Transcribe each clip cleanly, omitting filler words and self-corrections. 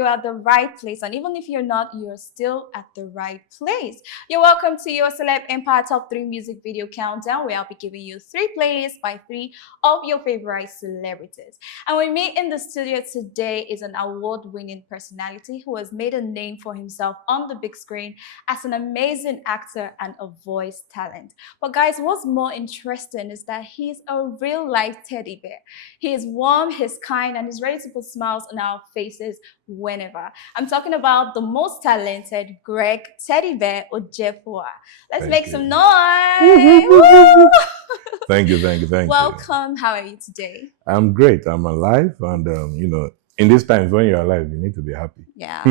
you're at the right place. And even if you're not, you're still at the right place. You're welcome to your Celeb Empire Top 3 Music Video Countdown, where I'll be giving you 3 playlists by 3 of your favorite celebrities. And with me in the studio today is an award-winning personality who has made a name for himself on the big screen as an amazing actor and a voice talent. But guys, what's more interesting is that he's a real-life teddy bear. He is warm, he's kind, and he's ready to put smiles on our faces whenever. I'm talking about the most talented Greg Teddy Bear Ojefua. Let's make some noise. Woo! Thank you. Welcome. How are you today? I'm great. I'm alive, and in these times when you're alive, you need to be happy. Yeah.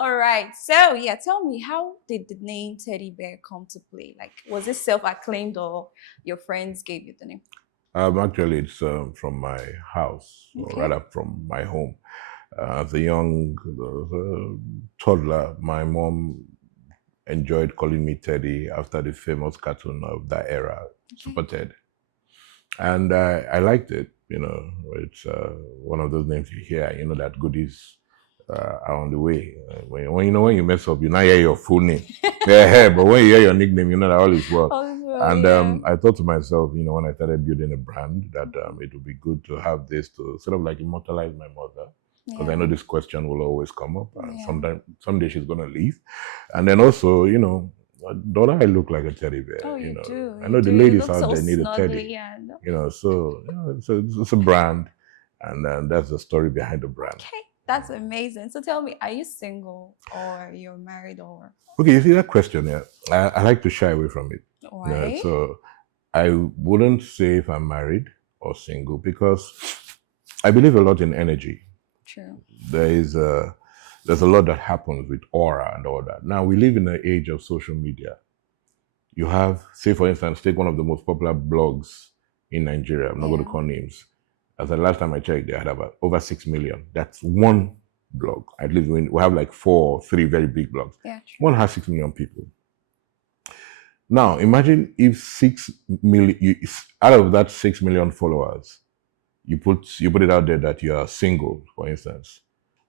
All right. So yeah, tell me, how did the name Teddy Bear come to play? Like, was it self-acclaimed or your friends gave you the name? Actually, it's from my house, or rather from my home. As a young toddler, my mom enjoyed calling me Teddy after the famous cartoon of that era, Super Ted. And I liked it. It's one of those names you hear, that goodies are on the way. When you mess up, you now hear your full name. Yeah, but when you hear your nickname, you know that all is well. And I thought to myself, when I started building a brand, that it would be good to have this to sort of like immortalize my mother. Because I know this question will always come up. Someday she's going to leave. And then also, don't I look like a teddy bear? Oh, you do. I know the ladies out there need a teddy. So it's a brand. And that's the story behind the brand. Okay, that's amazing. So tell me, are you single or you're married or? Okay, you see that question, I like to shy away from it. Why? So I wouldn't say if I'm married or single because I believe a lot in energy. True. There's a lot that happens with aura and all that. Now, we live in an age of social media. You have, say for instance, take one of the most popular blogs in Nigeria. I'm not going to call names. As the last time I checked, they had about over 6 million. That's one blog. At least we have like 4 or 3 very big blogs. Yeah, true. One has 6 million people. Now, imagine if 6 million, out of that 6 million followers, you put it out there that you are single, for instance,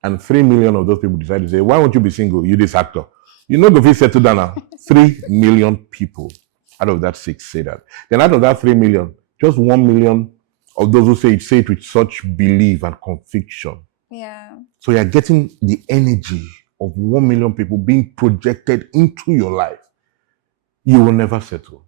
and 3 million of those people decide to say, why won't you be single? You this actor. You know, if you settle down now, 3 million people out of that 6 say that. Then out of that 3 million, just 1 million of those who say it with such belief and conviction. Yeah. So you're getting the energy of 1 million people being projected into your life. You will never settle.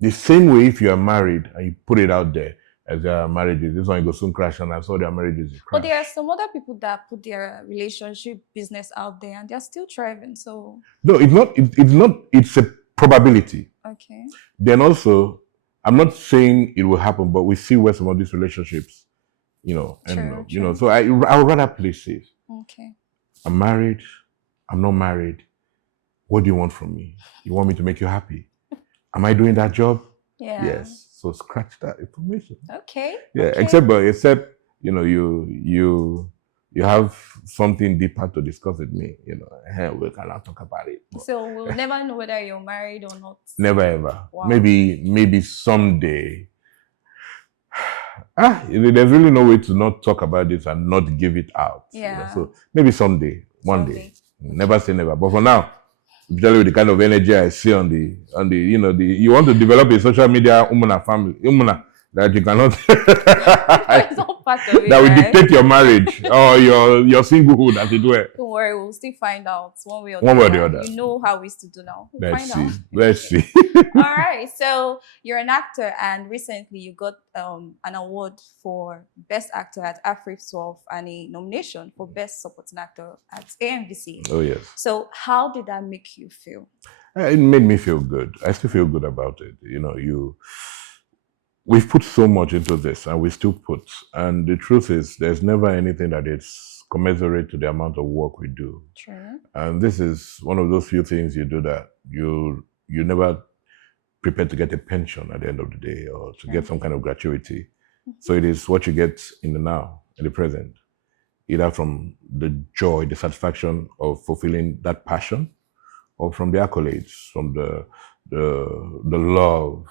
The same way if you are married and you put it out there, as their marriages, this one goes soon crash, and I saw their marriages crash. But there are some other people that put their relationship business out there and they're still thriving. So no, it's not. It's not. It's a probability. Okay. Then also, I'm not saying it will happen, but we see where some of these relationships, True. So I would rather play safe. Okay. I'm married. I'm not married. What do you want from me? You want me to make you happy? Am I doing that job? Yeah. Yes. So scratch that information. Okay. Yeah. Okay. Except you have something deeper to discuss with me. We cannot talk about it. So we'll never know whether you're married or not. Never ever. Wow. Maybe someday. There's really no way to not talk about this and not give it out. Yeah. So maybe someday, one day. Never say never. But for now, especially with the kind of energy I see on the you want to develop a social media family that you cannot It's all part of it, that will dictate your marriage or your singlehood, as it were. Don't worry, we'll still find out one way or the other. You know how we used to do now. Let's see. All right. So you're an actor, and recently you got an award for Best Actor at Afrobeats 12 and a nomination for Best Supporting Actor at AMVC. Oh yes. So how did that make you feel? It made me feel good. I still feel good about it. We've put so much into this, and we still put. And the truth is, there's never anything that is commensurate to the amount of work we do. True. And this is one of those few things you do that you never prepare to get a pension at the end of the day or to get some kind of gratuity. So it is what you get in the now, in the present, either from the joy, the satisfaction of fulfilling that passion, or from the accolades, from the love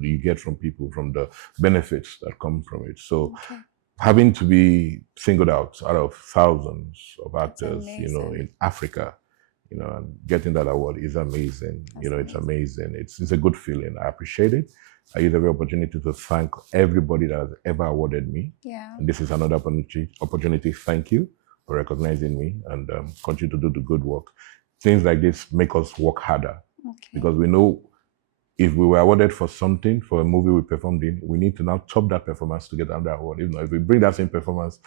you get from people, from the benefits that come from it. So having to be singled out of thousands of That's actors, amazing. in Africa, and getting that award is amazing. That's It's amazing. amazing. It's a good feeling. I appreciate it. I use every opportunity to thank everybody that has ever awarded me. Yeah. And this is another opportunity. Thank you for recognizing me and continue to do the good work. Things like this make us work harder Okay. because we know if we were awarded for something, for a movie we performed in, we need to now top that performance to get another award. If we bring that same performance,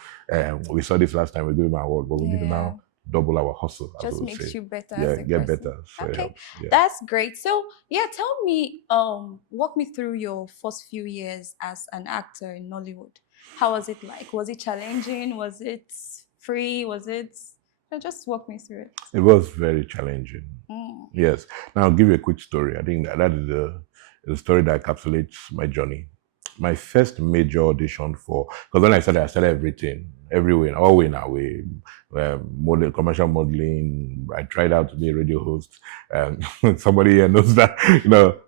we saw this last time, we gave him an award, but we need to Yeah. now double our hustle, as Just we would makes say. you better Yeah, as a get person. better. So it Okay, helps. Yeah. that's great. So yeah, tell me, walk me through your first few years as an actor in Nollywood. How was it like? Was it challenging? Was it free? Was it? Just walk me through it. It was very challenging. Mm. Yes. Now I'll give you a quick story. I think that is the story that encapsulates my journey. My first major audition because when I started everything, everywhere, all way now, model, commercial modeling. I tried out to be a radio host. Somebody here knows that,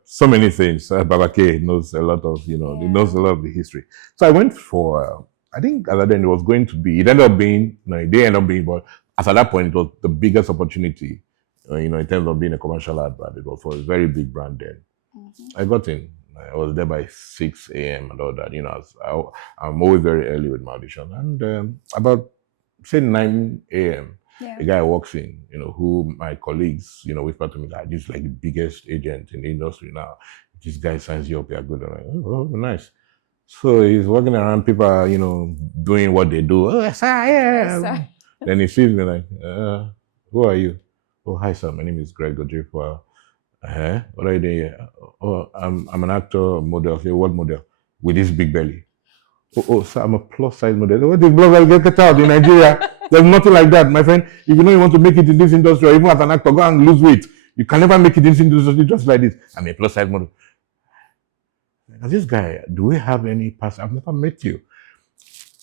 so many things. Baba K knows a lot of, he knows a lot of the history. So I went for, I think at that end it ended up being, it didn't end up being, but as at that point, it was the biggest opportunity, in terms of being a commercial ad brand. It was for a very big brand then. Mm-hmm. I got in. I was there by 6 a.m. and all that. I'm always very early with my audition. And about, say, 9 a.m., Yeah. a guy walks in, who my colleagues, whisper to me that this is like the biggest agent in the industry now. This guy signs you up, you're good. I'm like, oh, nice. So he's walking around, people are, doing what they do. Oh, sir, yeah. Yes, sir. Then he sees me like, who are you? Oh, hi, sir. My name is Greg Ojefa. What are you doing here? Oh, I'm an actor, model. I say, what model? With this big belly. Oh, sir, I'm a plus size model. What is plus size? Get out in Nigeria. There's nothing like that, my friend. If you know you want to make it in this industry, or even as an actor, go and lose weight. You can never make it in this industry just like this. I'm a plus size model. Now, this guy, do we have any past? I've never met you.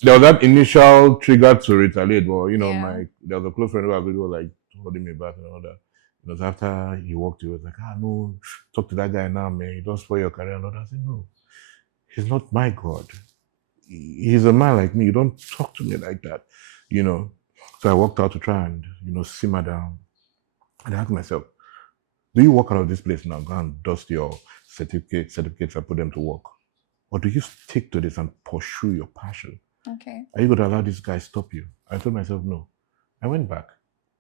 There was that initial trigger to retaliate, but Yeah. there was a close friend who was like holding me back and all that. It was after he walked, he was like, no, talk to that guy now, man. Don't spoil your career. And all that. I said, no, he's not my God. He's a man like me. You don't talk to me like that, So I walked out to try and, simmer down. And I asked myself, do you walk out of this place now, go and dust your certificates and put them to work? Or do you stick to this and pursue your passion? Okay. Are you going to allow this guy stop you? I told myself, no. I went back.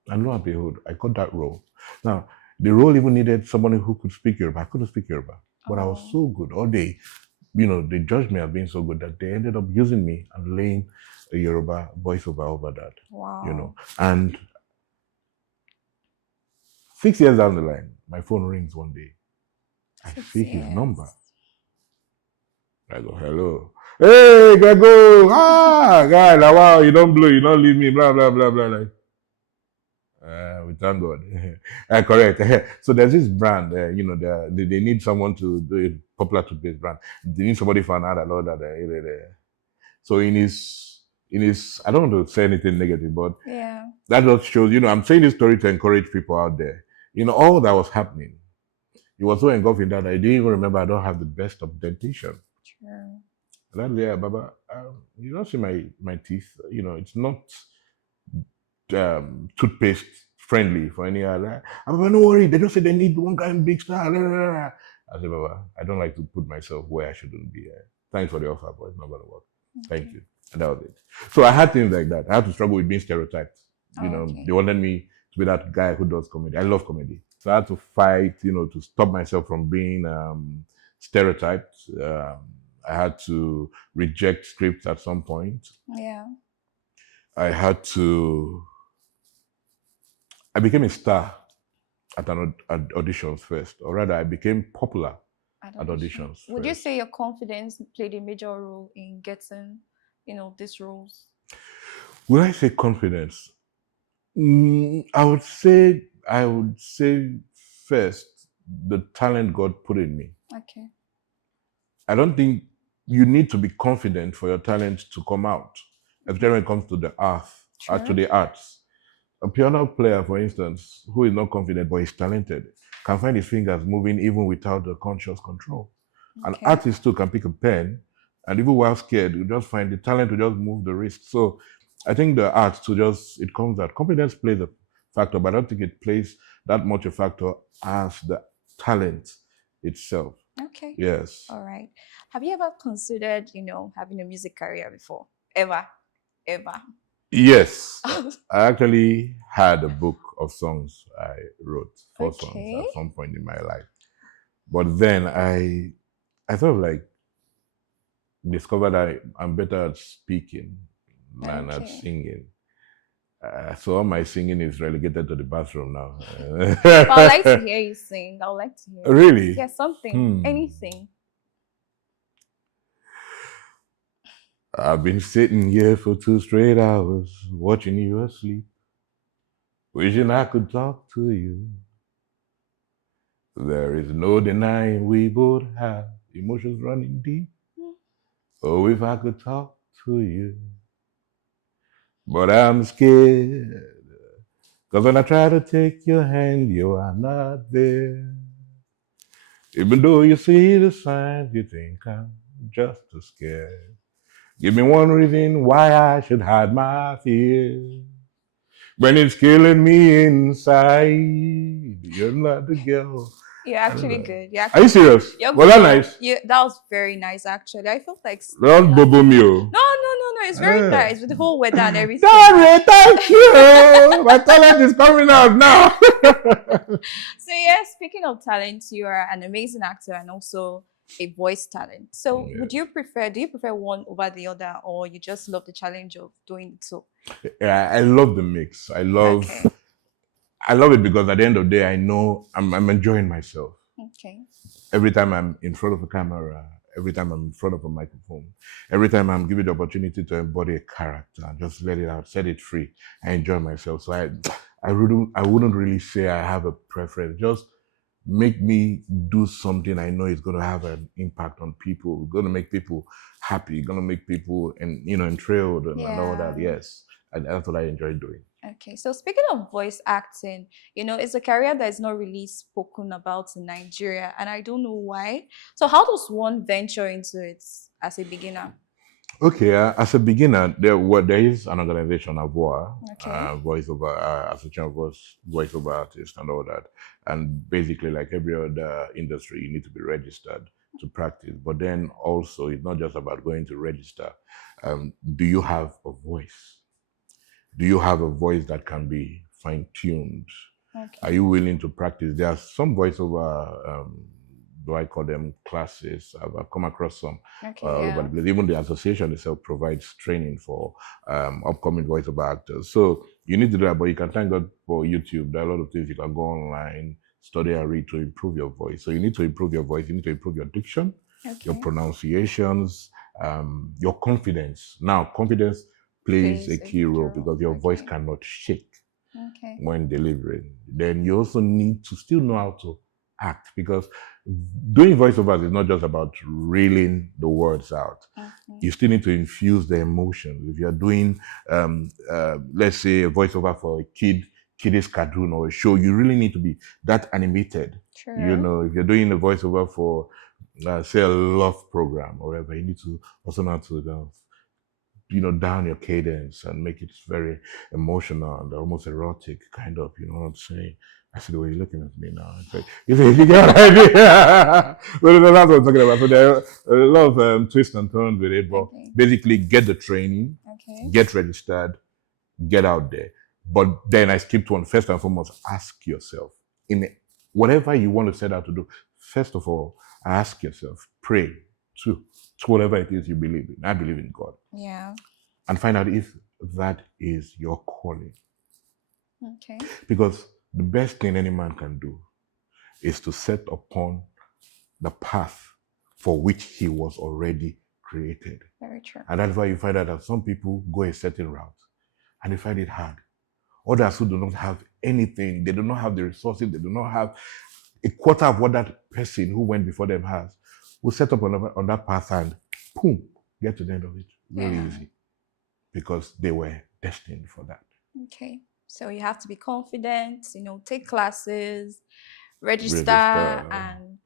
And lo and behold, I got that role. Now, the role even needed somebody who could speak Yoruba. I couldn't speak Yoruba. But I was so good. All day, they judged me as being so good that they ended up using me and laying a Yoruba voiceover over that. Wow. And 6 years down the line, my phone rings one day. I see his number. I go, hello. Hey, Grego! Guy, like, wow, you don't blow, you don't leave me, blah, blah, blah, blah. Like, we thank God. Correct. So there's this brand, they need someone to do a popular toothpaste brand. They need somebody for an ad and all that. So in his, I don't want to say anything negative, but yeah, that just shows, I'm saying this story to encourage people out there. All that was happening. It was so engulfing that I didn't even remember I don't have the best of dentition. True. And that, Baba, you don't see my teeth. It's not toothpaste friendly for any other. Baba, don't worry. They don't say they need one kind of big star. I said, Baba, I don't like to put myself where I shouldn't be. Thanks for the offer, but it's not going to work. Okay. Thank you. And that was it. So I had things like that. I had to struggle with being stereotyped. They wanted me to be that guy who does comedy. I love comedy. So I had to fight, to stop myself from being stereotyped. I had to reject scripts at some point. Yeah. I became a star at auditions first, or rather, I became popular at auditions. Would you say your confidence played a major role in getting, these roles? Would I say confidence? I would say first the talent God put in me. Okay. I don't think you need to be confident for your talent to come out, especially when it comes to the to the arts. A piano player, for instance, who is not confident but is talented, can find his fingers moving even without the conscious control. Okay. An artist too can pick a pen And even while scared, you just find the talent to just move the wrist. So I think the art to just, it comes that confidence plays a factor, but I don't think it plays that much a factor as the talent itself. Okay. Yes. All right. Have you ever considered, having a music career before? Ever? Ever? Yes. I actually had a book of songs I wrote, 4 songs Okay. at some point in my life. But then I sort of like discovered I'm better at speaking than at Okay. singing. So all my singing is relegated to the bathroom now. But I'd like to hear you sing. I would like to hear. Really? Yeah, something. Anything. I've been sitting here for 2 straight hours watching you asleep, wishing I could talk to you. There is no denying we both have emotions running deep. Oh, if I could talk to you. But I'm scared, 'cause when I try to take your hand, you are not there. Even though you see the signs, you think I'm just too scared. Give me one reason why I should hide my fears. When it's killing me inside, you're not the girl. You're actually good. You're Are you serious? You're Was good. that nice? Yeah, that was very nice actually. I felt like Don't bobo me. no, it's very nice with the whole weather and everything. Sorry, thank you. My talent is coming out now. So yeah, speaking of talent, you are an amazing actor and also a voice talent. So do you prefer one over the other, or you just love the challenge of doing it? So Yeah, I love the mix. I love it because at the end of the day, I know I'm enjoying myself. Okay. Every time I'm in front of a camera, every time I'm in front of a microphone, every time I'm given the opportunity to embody a character and just let it out, set it free, I enjoy myself. So I wouldn't really say I have a preference. Just make me do something I know is going to have an impact on people, going to make people happy, going to make people enthralled and all that. Yes, and that's what I enjoy doing. Okay, so speaking of voice acting, it's a career that is not really spoken about in Nigeria, and I don't know why. So how does one venture into it as a beginner? Okay, as a beginner, there is an organization, AVOA, Okay. voiceover, Association of Voiceover Artists and all that. And basically, like every other industry, you need to be registered to practice. But then also, it's not just about going to register. Do you have a voice? Do you have a voice that can be fine-tuned? Okay. Are you willing to practice? There are some voiceover, do I call them classes? I've come across some all over the place. Even the association itself provides training for upcoming voiceover actors. So you need to do that, but you can thank God for YouTube. There are a lot of things you can go online, study and read to improve your voice. So you need to improve your voice. You need to improve your diction, your pronunciations, your confidence. Now, confidence plays a key role because your voice cannot shake when delivering. Then you also need to still know how to act, because doing voiceovers is not just about reeling the words out. You still need to infuse the emotions. If you're doing, let's say, a voiceover for a kiddies cartoon or a show, you really need to be that animated. True. If you're doing a voiceover for, say, a love program or whatever, you need to also know how to down your cadence and make it very emotional and almost erotic, kind of, you know what I'm saying? I see the way you're looking at me now. It's like, you get what I mean? That's what I'm talking about. So there are a lot of twists and turns with it, but basically get the training, get registered, get out there. But then I skipped one. First and foremost, ask yourself, in whatever you want to set out to do, first of all, ask yourself, pray to whatever it is you believe in. I believe in God. Yeah. And find out if that is your calling. Okay. Because the best thing any man can do is to set upon the path for which he was already created. Very true. And that's why you find out that some people go a certain route and they find it hard. Others who do not have anything, they do not have the resources, they do not have a quarter of what that person who went before them has, will set up on that path and boom, get to the end of it really easy, because they were destined for that. Okay. So you have to be confident, take classes, register and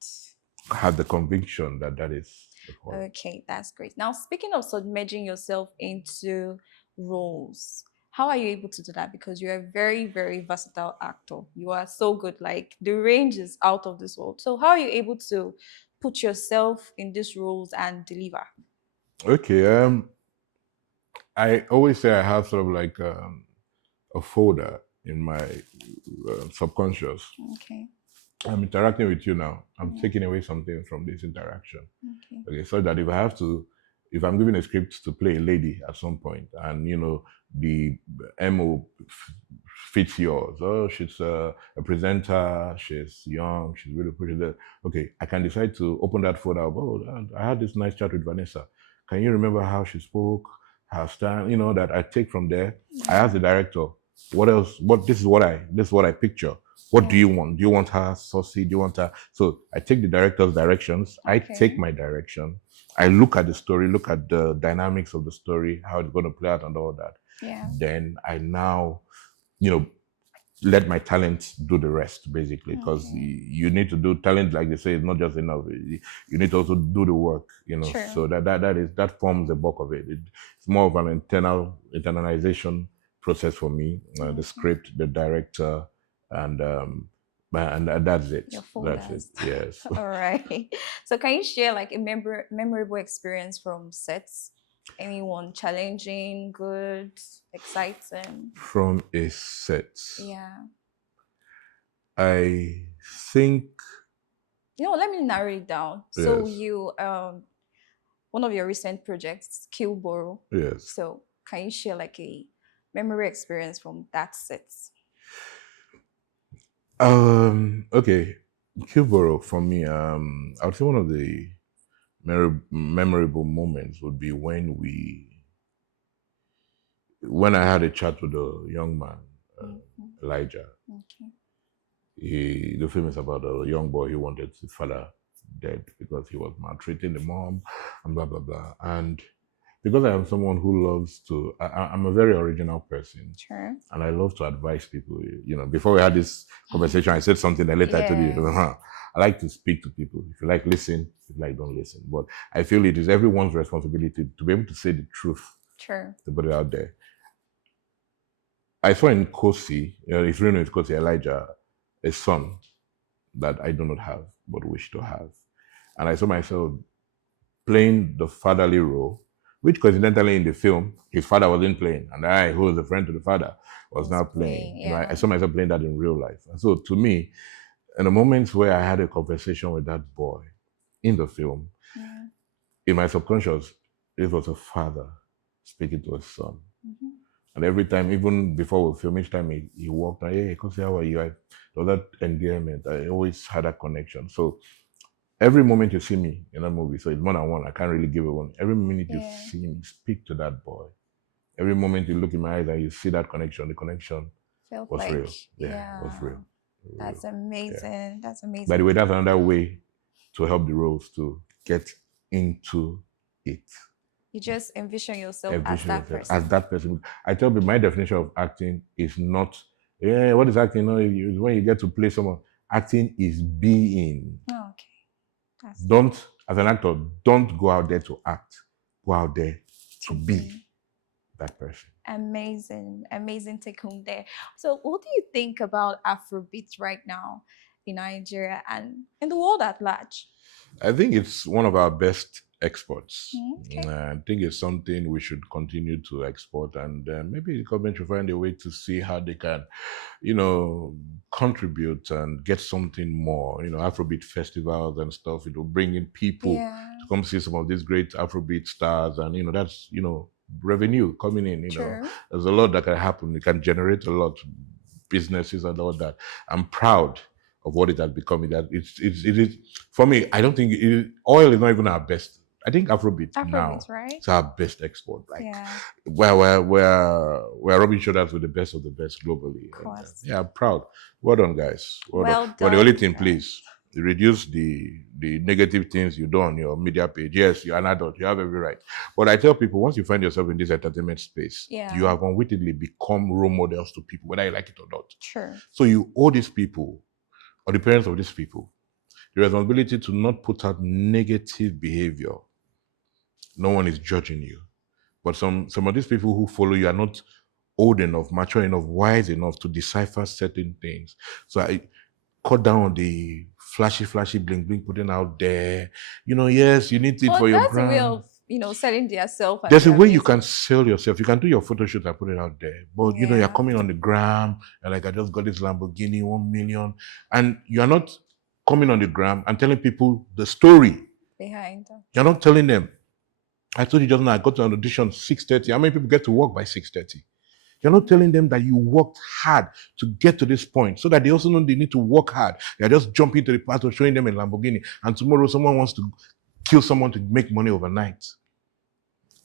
have the conviction that that is Okay, that's great. Now, speaking of submerging yourself into roles, how are you able to do that? Because you're a very, very versatile actor. You are so good. Like the range is out of this world. So, how are you able to put yourself in these roles and deliver? Okay. I always say I have sort of like a folder in my subconscious. Okay. I'm interacting with you now. I'm Mhm. taking away something from this interaction. Okay. Okay, so that if I'm given a script to play a lady at some point, and the MO fits yours. Oh, she's a presenter. She's young. She's really pretty. Okay, I can decide to open that folder up. Oh, I had this nice chat with Vanessa. Can you remember how she spoke? Her style, that I take from there. I ask the director, what else? This is what I picture. What do Yeah. you want? Do you want her saucy? Do you want her? So I take the director's directions. I take Okay. my direction. I look at the story, look at the dynamics of the story, how it's going to play out, and all that. Yeah. Then I now, you know, let my talent do the rest, basically, because Okay. you need to do talent, like they say, it's not just enough. You need to also do the work, True. So that forms the bulk of it. It's more of an internalization process for me. The Okay. script, the director, and and that's it. Your That's it. folders. Yes. All right. So can you share like a memorable experience from sets? Anyone challenging, good, exciting? From a set, Yeah. I think Let me narrow it down. So yes, you one of your recent projects, Kilboro. yes. So can you share like a memory experience from that set? Okay. Kilboro for me, I would say one of the memorable moments would be when I had a chat with a young man, Mhm. Elijah. Okay. The film is about a young boy who wanted his father dead because he was maltreating the mom and blah blah blah. And because I am someone who loves to, I'm a very original person, Sure. and I love to advise people. Before we had this conversation, I said something that later I told you, Yeah. I like to speak to people. If you like, listen. If you like, don't listen. But I feel it is everyone's responsibility to be able to say the truth, Sure. to put it out there. I saw in Kosi, his real name is Kosi Elijah, a son that I do not have, but wish to have. And I saw myself playing the fatherly role, which coincidentally in the film, his father wasn't playing. And I, who was a friend to the father, was Was now playing. playing. I Yeah. saw myself playing that in real life. And so to me, in the moments where I had a conversation with that boy in the film, Yeah. in my subconscious, it was a father speaking to his son. Mhm. And every time, even before we film, each time he walked, hey, Kosi, how are you? There was that endearment. I always had that connection. So every moment you see me in that movie, so it's more than one, I can't really give it one. Every minute you Yeah. see me speak to that boy, every moment you look in my eyes and you see that connection, the connection Felt was like, real. Yeah, it was yeah. real. That's Real. Yeah. amazing. That's By the amazing. way, that's another way to help the roles to get into it. You just envision yourself as Envision that yourself as person. that person. I tell people my definition of acting is not, yeah, what is acting? No, it's when you get to play someone. Acting is being. Oh, okay. That's Don't, as an actor, don't go out there to act. Go out there to to be be that person. amazing. Amazing take home there. So, what do you think about Afrobeats right now in Nigeria and in the world at large? I think it's one of our best exports. Okay. I think it's something we should continue to export, and maybe the government should find a way to see how they can, contribute and get something more. Afrobeat festivals and stuff. It will bring in people Yeah. to come see some of these great Afrobeat stars, and that's revenue coming in. True. There's a lot that can happen. It can generate a lot, businesses and all that. I'm proud of what it has become. That it is for me. I don't think oil is not even our best. I think Afrobeat now Afrobeats, right? is our best export. Like Yeah. we're rubbing shoulders with the best of the best globally. Of And course. yeah, I'm proud. Well done, guys. Well done. Well But the only done, thing, guys. please, reduce the negative things you do on your media page. Yes, you're an adult. You have every right. But I tell people, once you find yourself in this entertainment space, you Yeah. have unwittingly become role models to people, whether you like it or not. True. So you owe these people, or the parents of these people, the responsibility to not put out negative behavior No one is judging you. But some of these people who follow you are not old enough, mature enough, wise enough to decipher certain things. So I cut down on the flashy bling bling putting out there. Yes, you need it But for your that's a way brand. of, selling their self and There's a their way you music. can sell yourself. You can do your photo shoot and put it out there. But you're Yeah. coming on the gram and like I just got this Lamborghini, 1 million. And you're not coming on the gram and telling people the story. Behind them. You're not telling them. I told you just now, I got to an audition 6:30. How many people get to work by 6:30? You're not telling them that you worked hard to get to this point so that they also know they need to work hard. You're just jumping to the part of showing them a Lamborghini. And tomorrow someone wants to kill someone to make money overnight.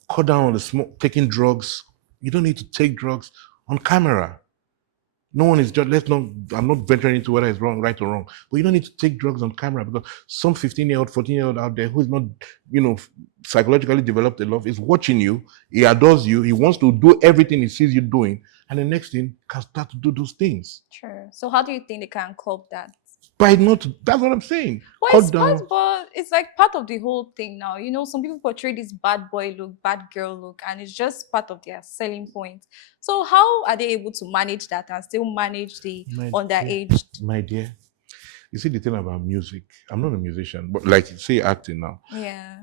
Cut down on the smoke, taking drugs. You don't need to take drugs on camera. No one is just, I'm not venturing into whether it's wrong, right or wrong, but you don't need to take drugs on camera because some 15-year-old, 14-year-old out there who is not, psychologically developed enough is watching you, he adores you, he wants to do everything he sees you doing, and the next thing can start to do those things. True. So how do you think they can cope that? That's what I'm saying. Well, it's like part of the whole thing now. Some people portray this bad boy look, bad girl look, and it's just part of their selling point. So how are they able to manage that and still manage the underaged? My dear, you see the thing about music, I'm not a musician, but like say acting now. Yeah.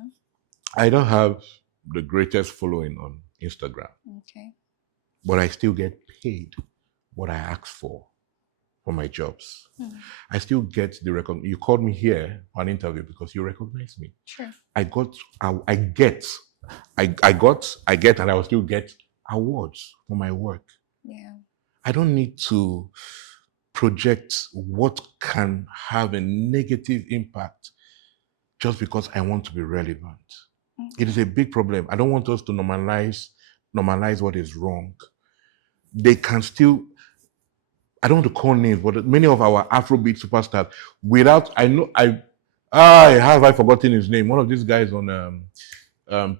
I don't have the greatest following on Instagram. Okay. But I still get paid what I ask for my jobs. I still get the recognition. You called me here on interview because you recognize me. Sure. I get, and I will still get awards for my work. Yeah. I don't need to project what can have a negative impact just because I want to be relevant. Okay. It is a big problem. I don't want us to normalize what is wrong. They can still, I don't want to call names, but many of our Afrobeat superstars, have I forgotten his name? One of these guys on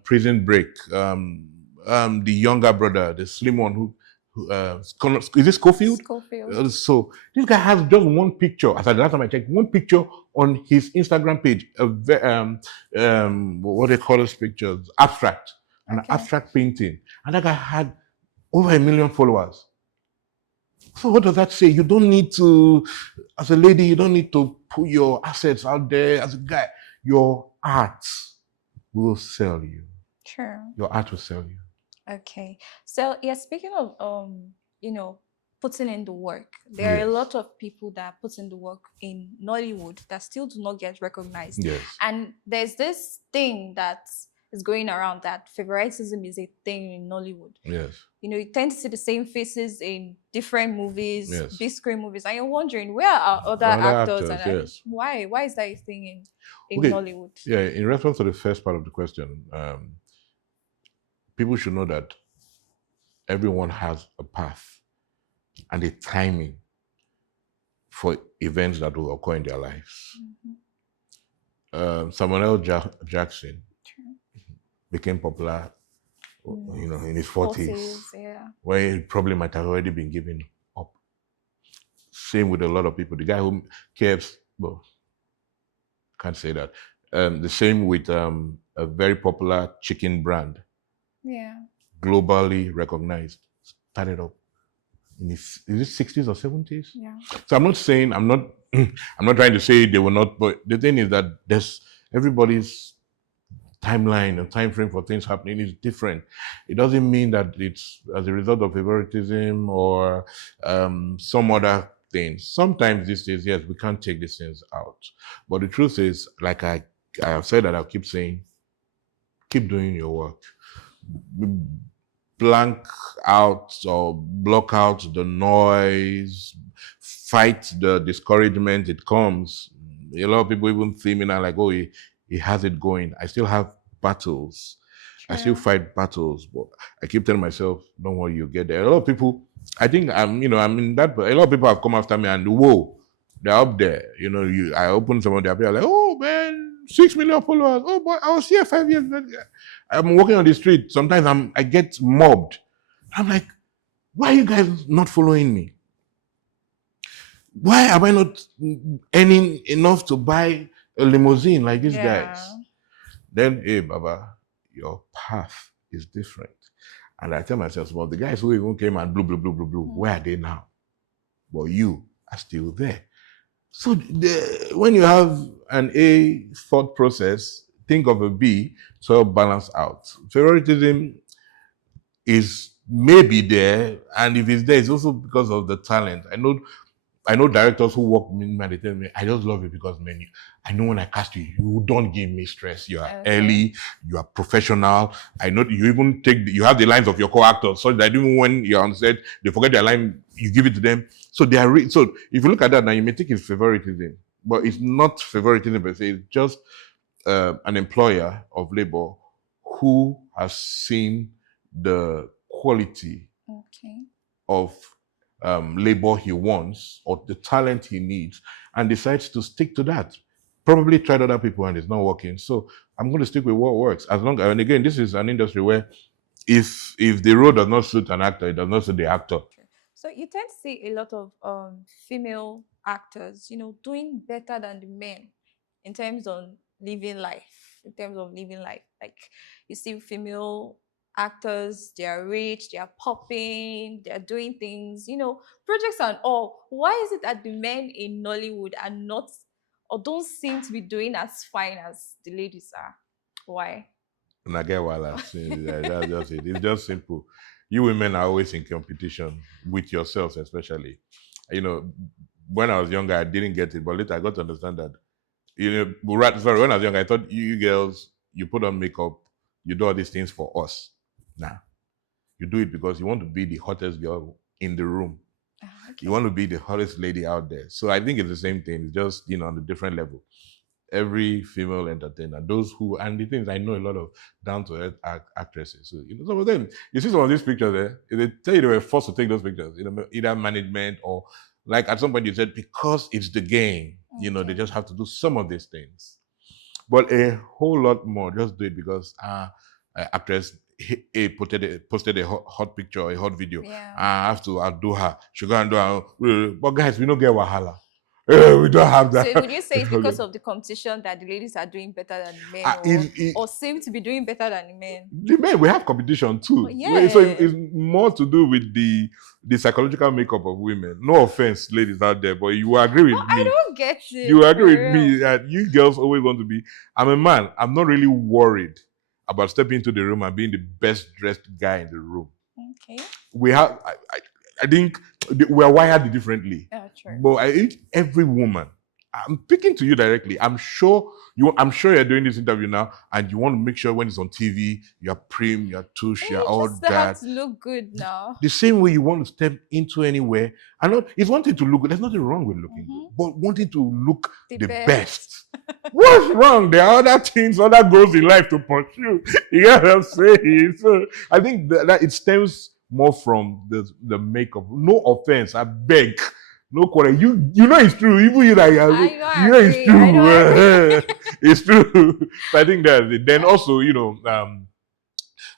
Prison Break, the younger brother, the slim one who is this Schofield? Schofield. So this guy has just one picture. As at the last time I checked, one picture on his Instagram page. What they call those pictures? Abstract, an abstract painting, and that guy had over 1 million followers. So what does that say? You don't need to, as a lady, you don't need to put your assets out there. As a guy, your art will sell you. Sure. Your art will sell you. Okay. So yeah, speaking of putting in the work, there are a lot of people that put in the work in Nollywood that still do not get recognized. Yes. And there's this thing that is going around that favoritism is a thing in Nollywood. Yes. You tend to see the same faces in different movies, big screen movies, and you're wondering where are other actors and why is that a thing in Nollywood? Yeah, in response to the first part of the question, people should know that everyone has a path and a timing for events that will occur in their lives. Samuel L. Jackson became popular, in his 40s, where he probably might have already been given up. Same with a lot of people. The guy who can't say that. The same with a very popular chicken brand. Yeah. Globally recognized. Started up in his 60s or 70s? Yeah. So I'm not trying to say they were not, but the thing is that there's everybody's timeline and time frame for things happening is different. It doesn't mean that it's as a result of favoritism or some other thing. Sometimes these days, yes, we can't take these things out. But the truth is, like I have said that I'll keep saying, keep doing your work. Blank out or block out the noise, fight the discouragement it comes. A lot of people even see me now like, oh, he has it going. I still have battles. Sure. I still fight battles, but I keep telling myself, don't worry, you'll get there. A lot of people, I think I'm in that, but a lot of people have come after me and whoa, they're up there. I open some of their people like, oh man, 6 million followers. Oh boy, I was here 5 years. I'm walking on the street. Sometimes I get mobbed. I'm like, why are you guys not following me? Why am I not earning enough to buy a limousine like these guys? Then, hey, Baba, your path is different. And I tell myself, well, the guys who even came and blue, where are they now? But you are still there. So when you have an A thought process, think of a B to help balance out. Favoritism is maybe there, and if it's there, it's also because of the talent. I know directors who work with me and they tell me, I just love it because, man, I know when I cast you, you don't give me stress. You are early, you are professional. I know you even you have the lines of your co-actors, so that even when you're on set, they forget their line, you give it to them. So they are so if you look at that now, you may think it's favoritism, but it's not favoritism per se. It's just an employer of labor who has seen the quality of labor he wants or the talent he needs and decides to stick to that. Probably tried other people and it's not working. So I'm going to stick with what works. As long and again, this is an industry where if the role does not suit an actor, it does not suit the actor. So you tend to see a lot of female actors, doing better than the men in terms of living life. Like you see female actors, they are rich, they are popping, they are doing things, projects and all. Why is it that the men in Nollywood are not or don't seem to be doing as fine as the ladies are? Why? And I get why I'm saying that's just it. It's just simple. You women are always in competition with yourselves, especially. When I was younger, I didn't get it, but later I got to understand that. When I was younger, I thought you girls, you put on makeup, you do all these things for us. Nah, you do it because you want to be the hottest girl in the room. You want to be the hottest lady out there. So I think it's the same thing. It's just, on a different level. Every female entertainer, those who, and the things, I know a lot of down-to-earth actresses. So, some of them, you see some of these pictures there, they tell you they were forced to take those pictures, either management or, like at some point you said, because it's the game, they just have to do some of these things. But a whole lot more, just do it because actress A posted a hot picture, a hot video. Yeah. I have to outdo her. She go and do her. But guys, we don't get wahala. We don't have that. So would you say it's because of the competition that the ladies are doing better than the men, or seem to be doing better than the men? The men, we have competition too. Yeah. So it's more to do with the psychological makeup of women. No offense, ladies out there, but you agree with me. I don't get it. You agree with me that you girls always want to be. I'm a man. I'm not really worried about stepping into the room and being the best dressed guy in the room. Okay. We have. I think we are wired differently. True. But I think every woman, I'm speaking to you directly. I'm sure you're doing this interview now, and you want to make sure when it's on TV, you're prim, you're tush, you're all that. Have to look good now. The same way you want to step into anywhere. It's wanting to look good. There's nothing wrong with looking good, but wanting to look the best. What's wrong? There are other things, other goals in life to pursue. You get what I'm saying? So I think that it stems more from the makeup. No offense, I beg. No quarter. You know it's true. Even you that it's true. It's true. So I think that's it. Then also,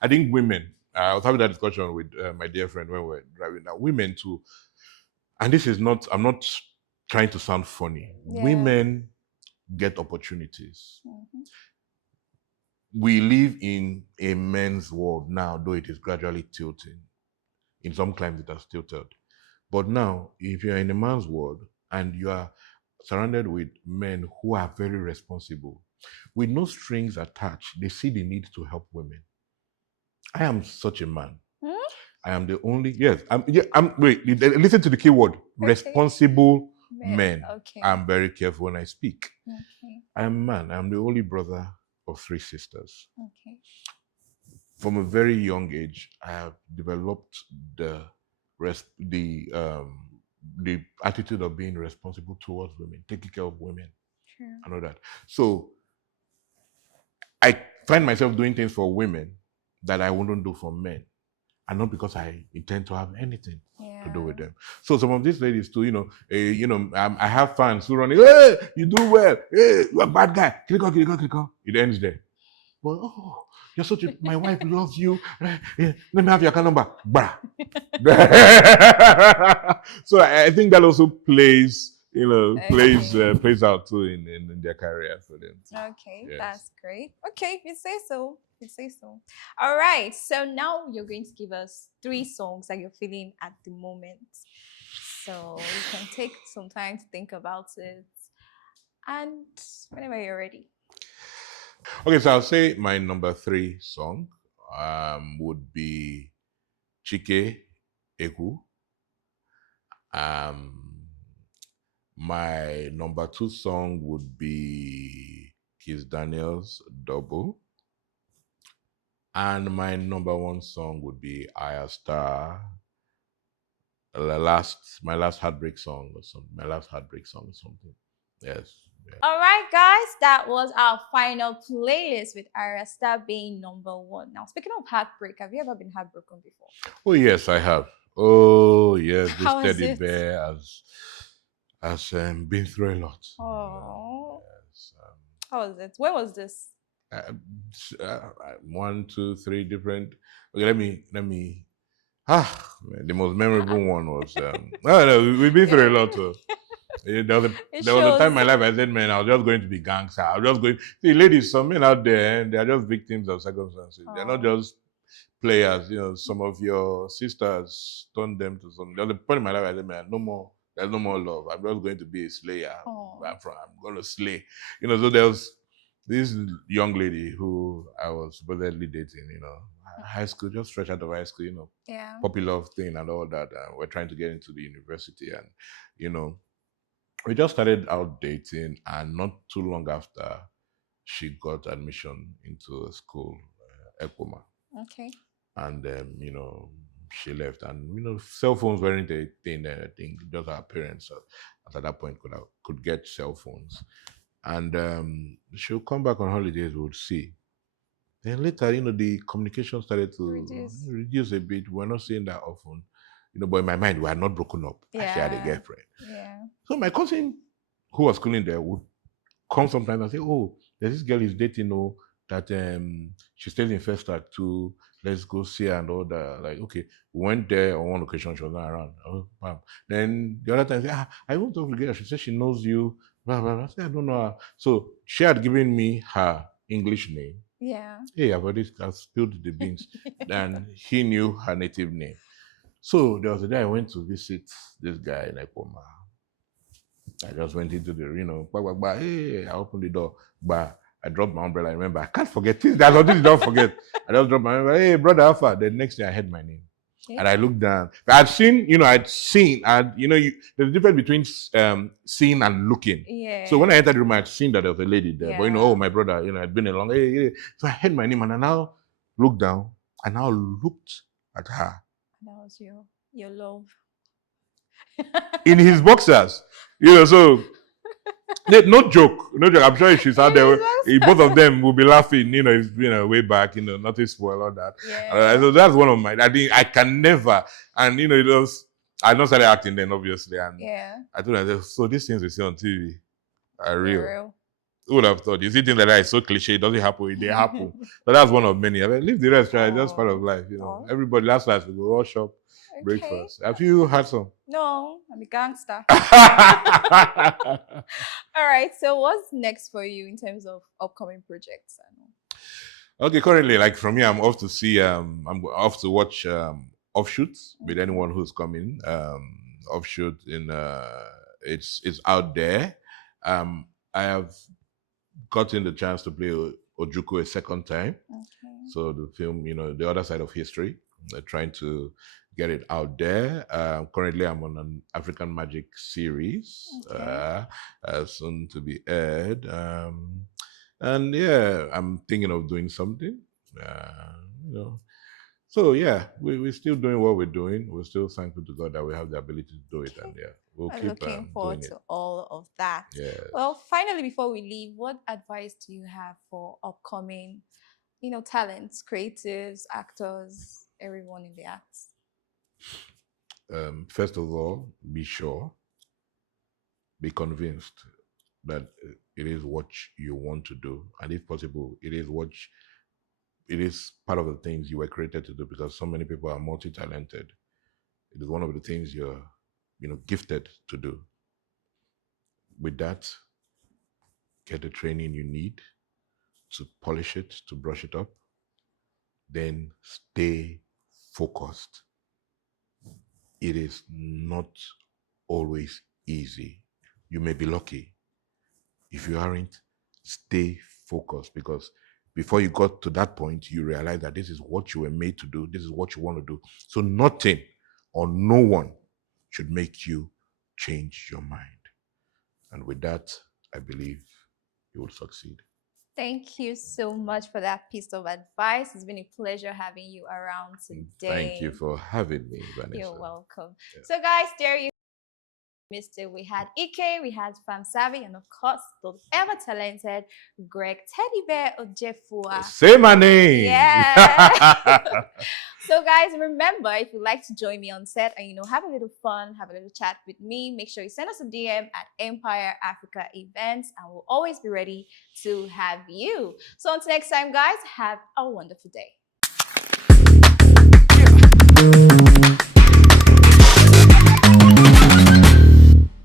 I think women. I was having that discussion with my dear friend when we were driving. Now, women too. And this is not. I'm not trying to sound funny. Yeah. Women get opportunities. Mm-hmm. We live in a men's world now, though it is gradually tilting. In some climes, it has tilted. But now, if you're in a man's world and you are surrounded with men who are very responsible, with no strings attached, they see the need to help women. I am such a man. I am the only, yes, wait, listen to the key word, responsible men. Okay. I'm very careful when I speak. Okay. I am a man. I'm the only brother of 3 sisters. Okay. From a very young age, I have developed the attitude of being responsible towards women, taking care of women. Sure. I know that. So I find myself doing things for women that I wouldn't do for men. And not because I intend to have anything to do with them. So some of these ladies too, I have fans who run, hey, you do well, hey, you're a bad guy. It ends there. But you're such a, my wife loves you. Let me have your account number. Bah. So I think that also plays Okay. plays out too in their career for them. Okay, Yes. that's great. Okay, if you say so. If you say so. All right. So now you're going to give us three songs that you're feeling at the moment. So you can take some time to think about it. And whenever you're ready. Okay, so I'll say my number three song would be Chike Eku. Um, my number two song would be Kiss Daniels Double. And my number one song would be Aya Star, my last heartbreak song or something. My last heartbreak song or something. Yes. Yeah. All right, guys, that was our final playlist with Arasta being number one. Now, speaking of heartbreak, have you ever been heartbroken before? Oh yes, I have. Oh yes, this How is teddy it? bear has been through a lot. Oh, Yes. how was it? When was this? Uh, one, two, three different. Okay, let me. Ah, man, the most memorable one was. No, no, we've been through a lot. It There was a time shows. in my life I said, man, I was just going to be gangster. I was just going. See, ladies, some men out there, and they are just victims of circumstances. They're not Oh, just players. Some of your sisters turned them to some. There was a point in my life I said, man, no more. There's no more love. I'm just going to be a slayer. oh, I'm going to slay. So there was this young lady who I was supposedly dating. High school, just fresh out of high school. yeah. Popular thing and all that. We're trying to get into the university, and you know, we just started out dating, and not too long after, she got admission into a school, Ekoma, Okay. and she left, and cell phones weren't a thing. I think just our parents at that point could get cell phones, and she'll come back on holidays. We'll see. Then later, the communication started to Reduce. reduce a bit. We're not seeing that often. But in my mind, we had not broken up. She had a Yeah. girlfriend. Yeah. So my cousin, who was schooling there, would come sometimes and say, "Oh, there's this girl he's dating, that she stays in First Act too. Let's go see her and all that." Like, okay, we went there on one occasion, she was not around. Oh, bam. Then the other time, I said, I won't talk to the girl. She said she knows you. Blah, blah, blah. I said, I don't know her. So she had given me her English name. Yeah. Hey, I've spilled the beans. And he knew her native name. So there was a day I went to visit this guy in Ekoma. I just went into the, hey, I opened the door, but I dropped my umbrella. I remember, I can't forget this. There's nothing you don't forget. I just dropped my umbrella. Hey, brother Alpha. The next day I heard my name. Yeah. And I looked down. There's a difference between seeing and looking. Yeah. So when I entered the room, I'd seen that there was a lady there. Yeah. But oh, my brother, I'd been along. Hey, hey. So I heard my name, and I now looked down, and now looked at her. That was your love. In his boxers. So no joke. No joke. I'm sure she's out there. Both of them will be laughing, it's way back, nothing spoil all that. Yeah. So that's one of my, I think I can never, and it was, I not started acting then, obviously, and Yeah. I told her, so these things we see on TV are They're real. real. Who would have thought? You see things like that, it's so cliche, it doesn't happen, they happen. So that's one of many. I mean, leave the rest, right? That's part of life, Oh. Everybody, last night we go all shop, Okay. breakfast. Have you had some? No, I'm a gangster. All right. So what's next for you in terms of upcoming projects? Okay, currently, like from here, I'm off to see. I'm off to watch offshoots with anyone who's coming. Offshoot in it's out there. I have gotten the chance to play Ojukwu a second time. Okay. So the film, the other side of history. They're trying to get it out there. Currently, I'm on an African Magic series, soon to be aired. And yeah, I'm thinking of doing something. So yeah, we're still doing what we're doing. We're still thankful to God that we have the ability to do it, and yeah, we'll I'm keep looking forward doing to it. all of that. Yeah. Well, finally, before we leave, what advice do you have for upcoming, talents, creatives, actors, everyone in the arts? First of all, be sure, be convinced that it is what you want to do, and if possible, it is part of the things you were created to do, because so many people are multi-talented. It is one of the things you're gifted to do. with that, get the training you need to polish it, to brush it up. Then stay focused. It is not always easy. You may be lucky. If you aren't, stay focused, because before you got to that point, you realize that this is what you were made to do. This is what you want to do. So nothing or no one should make you change your mind. And with that, I believe you will succeed. Thank you so much for that piece of advice. It's been a pleasure having you around today. Thank you for having me, Vanessa. You're welcome. Yeah. So, guys, there you missed it. We had Ike, we had Fam Savvy, and of course, the ever talented Greg Teddy Bear Ojefua. Say my name. Yeah. So, guys, remember, if you'd like to join me on set and have a little fun, have a little chat with me, make sure you send us a DM at Empire Africa Events, and we'll always be ready to have you. So, until next time, guys, have a wonderful day.